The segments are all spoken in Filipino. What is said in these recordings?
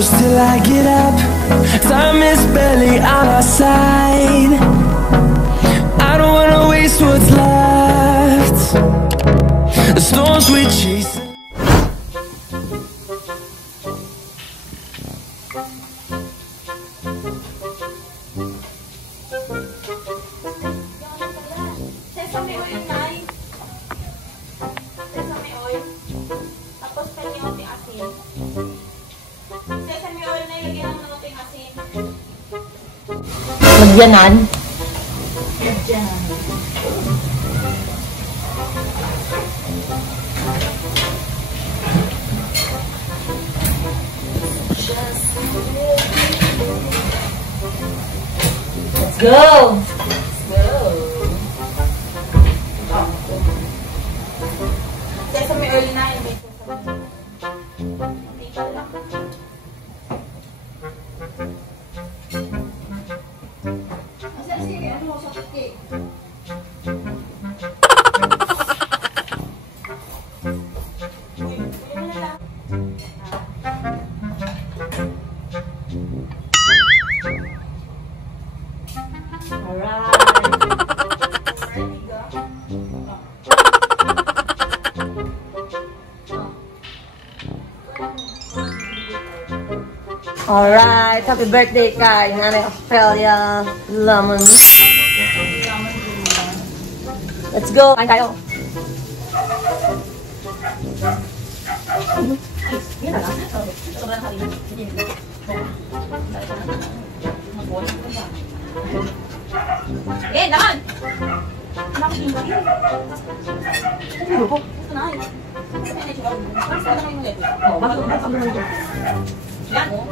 close till I get up. Time is barely on our side. I don't wanna waste what's left. The storms we chase. Sesame oil, Nay. Sesame oil. Tapos kanyang asin. Sesame oil na ilagyan ng nating asin. Magyanan. Magyanan. Let's go! Sesame oil na yung may sesame. Hindi pala. Sige, ano mo sa cake? Alright, happy birthday kay Nanay Australia Lemon. Let's go! Kain tayo! Yan na lang. Sobrang halina. Eh, naman! Anak, hindi ba? Ano po? Ito na eh. Mas ka na kayo ulit. Oh, bakit ang mga ito? Yan, oh.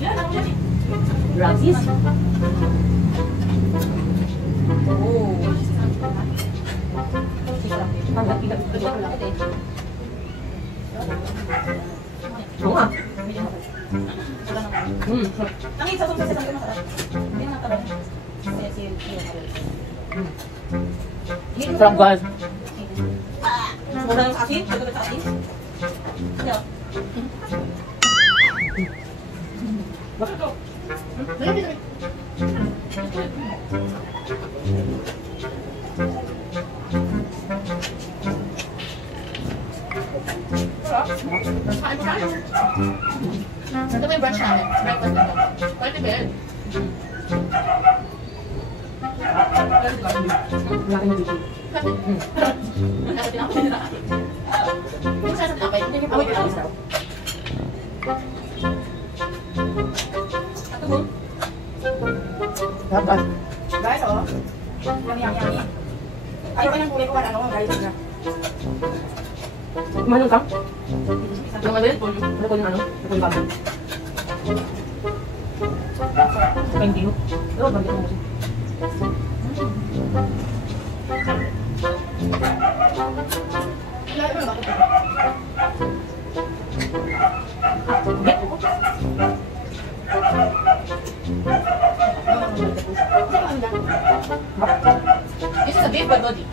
Yan, ako yan eh. Ragsis? Oh. Pagkat-pagkat Oo nga. Ang isa sa sesame ko masarap. Hindi na talaga. Sarap guys. Mura ng asin? Ito sa asin? Hindi. Bakit ito? Ito may brunch namin. Breakfast na ito. Pwede ba yan? Laki na dito. Nasa tinapay nila. Yung sa tinapay, hindi niyo pa wait lang. Ito mo? Dapat. Guys, oh. Yummy. Ay, pa yung kulay ko ano, guys. Kumain ka? Yung ano yun? Ano ko yung ano? Ano ko yung bago? Thank you. Pero bagay mo siya. This is a beef bulgogi.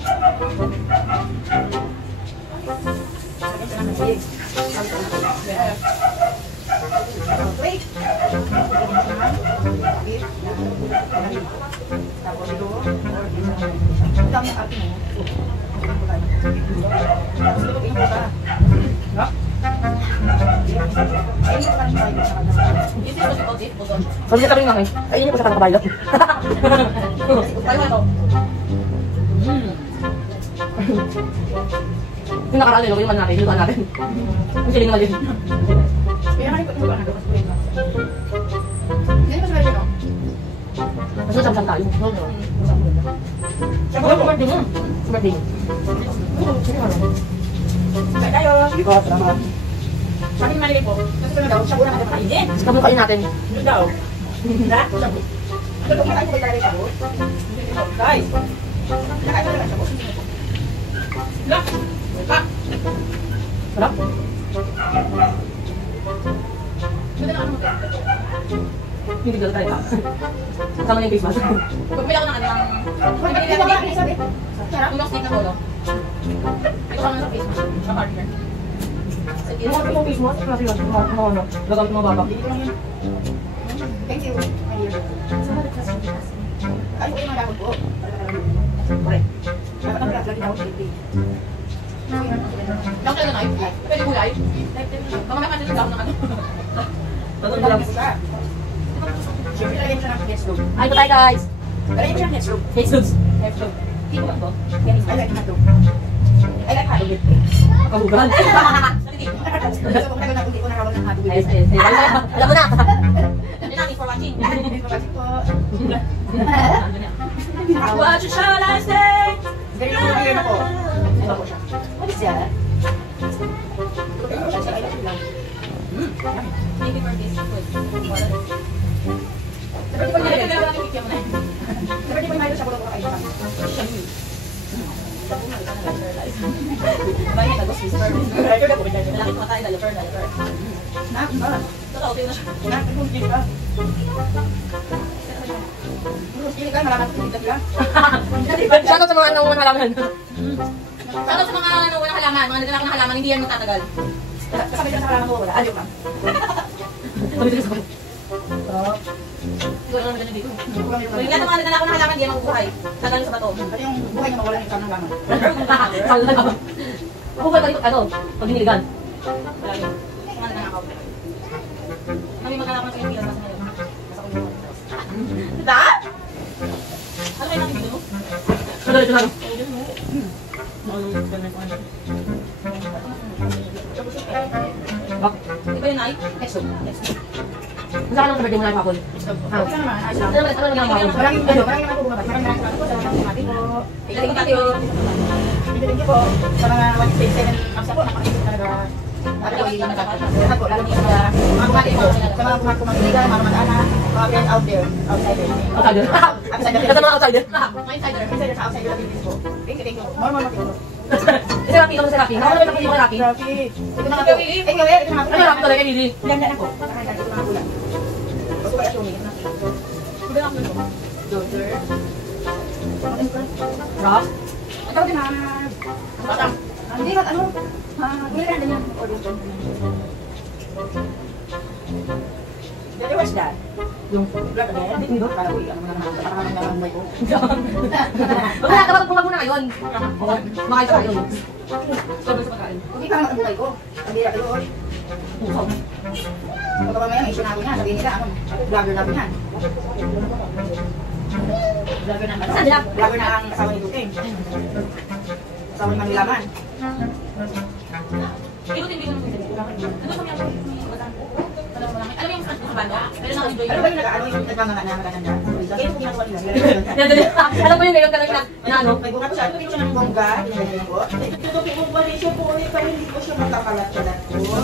Sabi niya tabi nga ngayon. Ay, hindi ko siya kakabayad. Yung nakaraan din, yung natin, yung natin. Yung siling naman din. Mas masam-sam tayo. Sa birthday mo. Sa birthday mo. Kaya tayo. Sige po, salamat. Sabi ni Manili po, kasi ko na daw, siya muna natin kainin. Sabon kain natin. Yun daw. Na? Sabon. Ano kung makain ko ba talaga sabon? Guys. Nakain ko na lang sabon. Look. Ah. Sarap? Ganda na ano mo ito. Hindi dito tayo. Sama na yung face mask. Pagpili ako ng ano ng... Pagpili ako ng face mask. Sarap. Yung stick na polo. Ito ka na sa face mask. Sa partner. Yung mga itong face mask, kasi yun, ano, gagamit mga baba. Thank you. Ay, okay, mga dakot po. Correct. Dapat ang lagi daw safety. Lang kayo na live? Pwede mo live? Mamaya kasi sa ng ano. Tatong lang. Siyempre, lagyan mo siya ng headstone. Ay, ito tayo guys! Lagyan mo siya ng headstone. Face looks. Headstone. Hindi ko ba ito? I like hotdog. I like hotdog with Kahugan. So, kung tayo na kung di ko nakaroon ng hotdog with Ayos, ayos. Alam mo na! Thanks for watching. What you shall I say? Very good year na po. Ano po siya? What is that? Thank you for this food. Sabi ko Ay, na kailangan yung picture mo na. Sabi ko na siya po lang kakain. Bahay na ghost whisper. Malaki tumatay, daliver. Nak, ba? Totoo, tayo na siya. Nak, nag-ujit ka. Hindi ka, malaman ko dito sila. Shoutout sa mga nangungan halaman. Shoutout sa mga unang halaman, mga naglalak ng halaman, hindi yan magtatagal. Sabi ka sa kalaman ko, wala. Ayaw ka. Pagdating sa Siguro naman ganyan dito. Kulang yung Kung lahat ng mga naglalak ng halaman, hindi yan mabubuhay. Tagal sa bato. Pati yung buhay niya mawala yung tanong laman. Ako ba tayo, ano, pag diniligan? Wala yun. Mga nangakaw. Kami maglalak ng Pilipinas kasi ngayon. Nasa kulungan. Da? Ano kayo nakikita mo? Ito lang. Bakit? Di ba yun ay? Headstone. Saan ka lang sa birthday mo na ipapol? Okay lang naman, ayos lang. Ano naman ang ipapol? Maraming naman po bumabas. Maraming salamat po sa mga mati po. Thank you. Thank you po. Sa mga 167 kapsa po, napakasip talaga. At po, lahat po, lalo sa mga kumati po, sa mga kumagiligan, mga mag-anak, mga friends out there, outsider. Outsider. Outsider. Ito mga outsider. Mga insider. Insider sa outsider natin din po. Thank you. More mati po. Ito Rafi, ito sa Rafi. Ako naman ako yung Rafi. Rafi. Ito na nga po. Thank you, ito na nga po. Ano Rafi talaga, Lili? Yan na po. Nakakita, ito na nga po lang. Ito pa yung ito na po. Kuda ako nito. Daughter. Rock? Ikaw din ha. Batang. Hindi, ano? Hindi na din yan. Daddy, what's that? Yung... Black again? Hindi ba? Para ko, ano na naman. Para kami naman may ko. Wala, kapag pumago na ngayon. Makain sa kayo. Sobrang sa pagkain. Hindi pa naman ang buhay ko. Ang hirap ko. Pusaw. Pagka mamaya, may issue na ako niya. Sabihin nila, ano? Vlogger na ako niyan. Vlogger na. Saan sila? Vlogger na ang asawa ni Duting. Asawa ni Manilaman. Ikutin ko naman dito. Ano sa mga alam mo yung sa banda? Pero naka-enjoy Ano ba yung nag-ano yung nagmamagana niya? Lagay mo ginagawa nila. Alam mo yung ngayon ka lang na ano? May bunga ko siya. Ito siya ng bongga. Ginagawa ko. Ito yung bongga siya po ulit para hindi ko siya magkakalat-kalat po.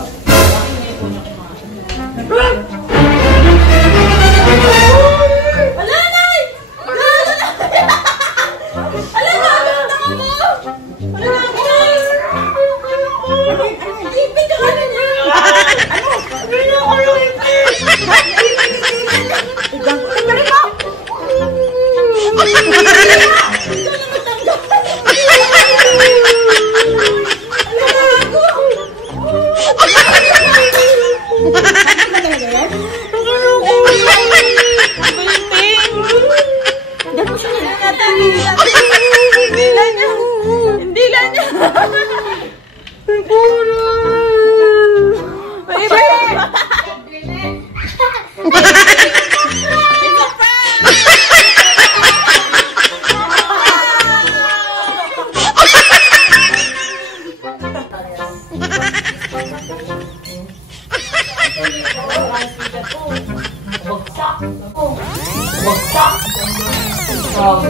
Wala, Nay! Wala! Wala na! Wala na, guys! Ipit ka na niya! Ano? Ano ko yung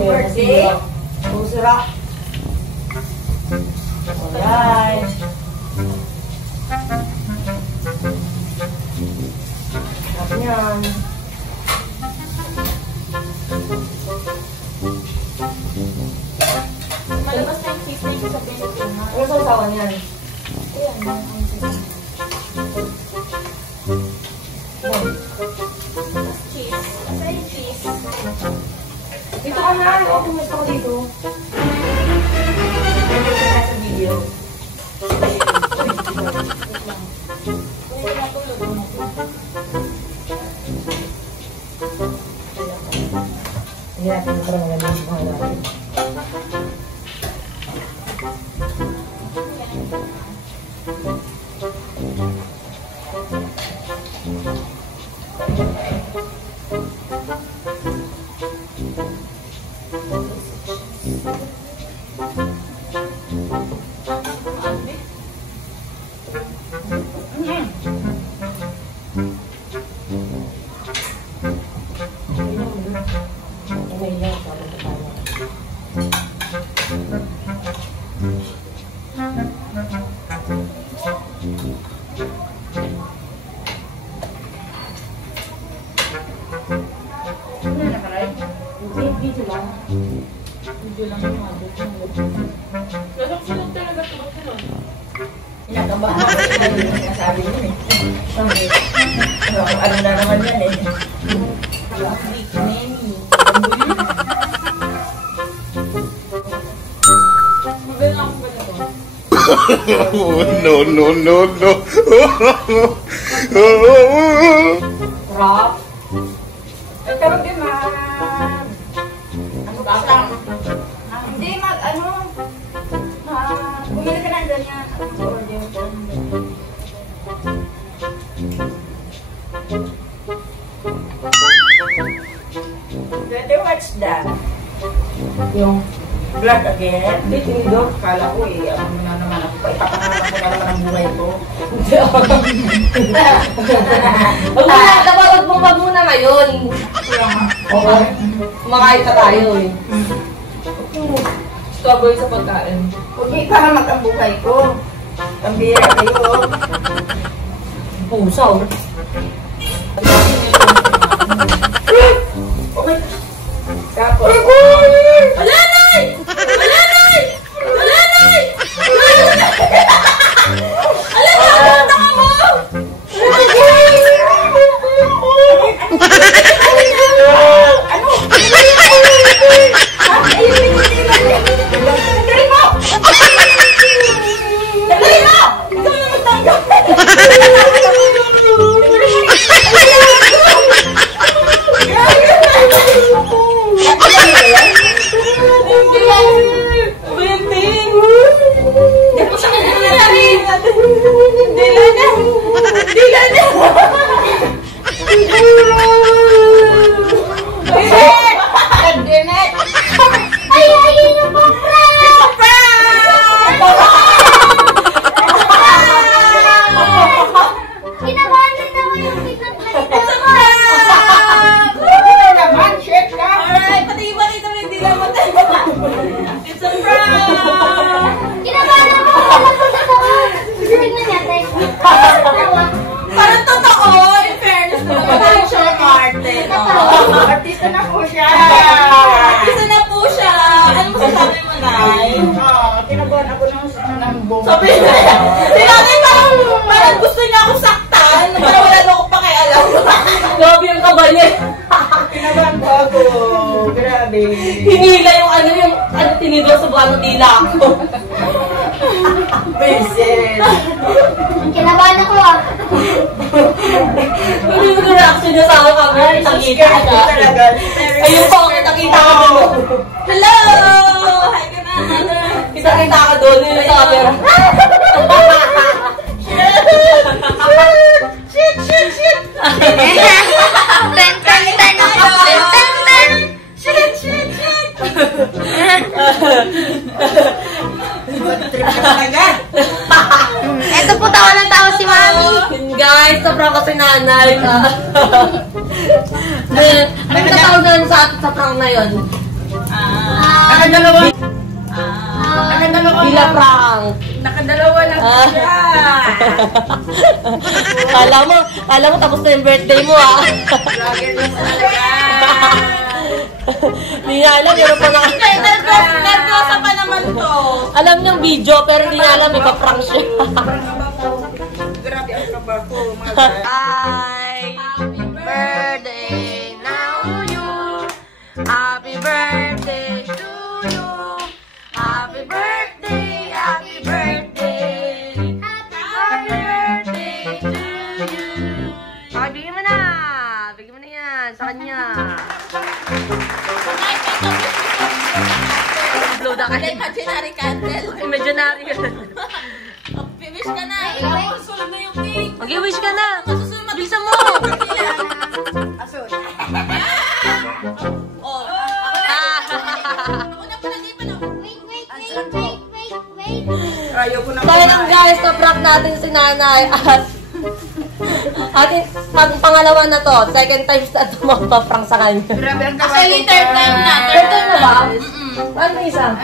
birthday. Kung sira. Alright. Tapos yan. Malabas na yung cheese na yung sa Pilipinas. Ano sa usawan yan? Ayan, cheese. Asa yung cheese? Dito ka na. Oo, pumunta ko dito. Sa video. Hindi natin para maganda yung buhay natin. Kinakabahan ako sa yung sinasabi niyo eh. Ano na naman yan eh. No, no, no, no. Rock. Pero di ano ba ka? Hindi bumili ka ng ganyan. What's that? Yung Black again? Hindi, tinidor. Kala ko eh. Ano na naman ako pa. Ipapangarap ko na naman ang buhay ko. Wag muna ngayon. Oo. Kumakain pa tayo eh. Strawberry sa pagkain. Hindi, para ang buhay ko. Ang bira kayo. Pusaw. Okay. Tapos, Wala nay! Wala nay! Wala nay! Alam mo, pumunta ka mo! Parang totoo, in fairness mo. Parang siya Martin. artista na po siya. Isa na po siya. Ano mo sasabi mo, Nay? Tinabuhan ako ng buong. Sabi niya, sinabi parang gusto niya akong saktan. Parang wala na akong pakialam. Grabe yung kabalit. Tinabuhan ko ako. Grabe. Hinila yung tinidor sa buwan ng dila ko. Princess. Kinabahan ako ah. Ano yung reaction niya sa akin kami? Nakita ka. Ayun po, kita-kita ka doon. Hello! Hi ka na. Kita-kita ka doon. Yun yung camera. Shit! Shit! Ten. Shit! Eto po tawa ng tawa si Mami. Guys, sobrang kasi nanay ka. Ano tawag na sa atin sa prank na yun? Nakadalawa. Bila prank. Nakadalawa na siya. Kala mo tapos na yung birthday mo ah. Vlogger na talaga. Hindi na alam, meron pa na. Nervyosa pa naman to. Alam niyang video, pero hindi na alam, may pa-prank siya. Grabe ang trabaho. Happy birthday now you. Happy birthday to you. Happy birthday, happy birthday. Happy birthday to you. Bigyan mo na yan. Yan, sa kanya. Upload ka. Imaginary candle. Imaginary ka. Wish ka na. Susunod na yung cake. Mag-wish ka na. Masusunod Bilisan mo. Asun. Oh. Ako na pala dito na. Ayaw ko na. So yun guys, na-prank natin si nanay at ating pangalawa na to. Second time na ito magpa-prank sa kanya. Grabe ang Actually, third time na. Third time na ba? Mm-mm. Ano isa?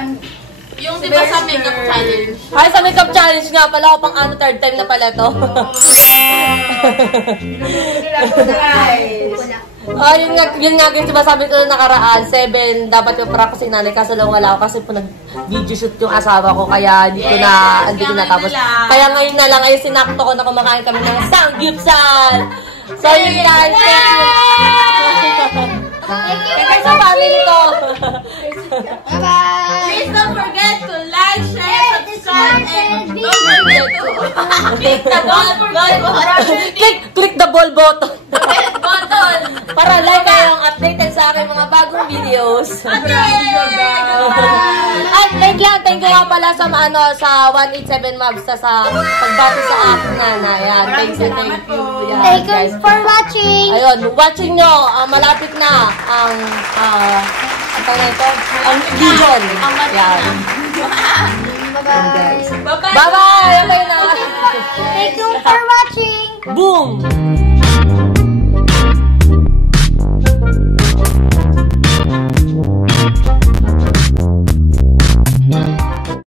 Yung di ba sa makeup challenge? Ay, sa makeup challenge nga pala. Pang ano, third time na pala to. Yun nga guys, diba sabi ko na nakaraan, 7 dapat yung prank ko si nanay, kaso lang wala ako kasi po nag-video shoot yung asawa ko, kaya hindi ko na tapos. Kaya ngayon na lang, ay sinakto ko na kumakain kami ng sangyupsal. So yun guys, thank you. Thank you sa family to. Bye-bye! Please don't forget to like, share, subscribe, and don't forget to click the bell button. Click the bell button. Button. Para like kayong updated sa aking mga bagong videos. Okay. At thank you nga pala sa sa 187 Mavs sa pagbati sa aking nanay. Ayan, thank you. Yan, Thank you guys. for watching. Ayun, watching nyo, malapit na ang Gijon. Yan. Bye-bye. Bye-bye! Okay na. Thank you for watching. Boom!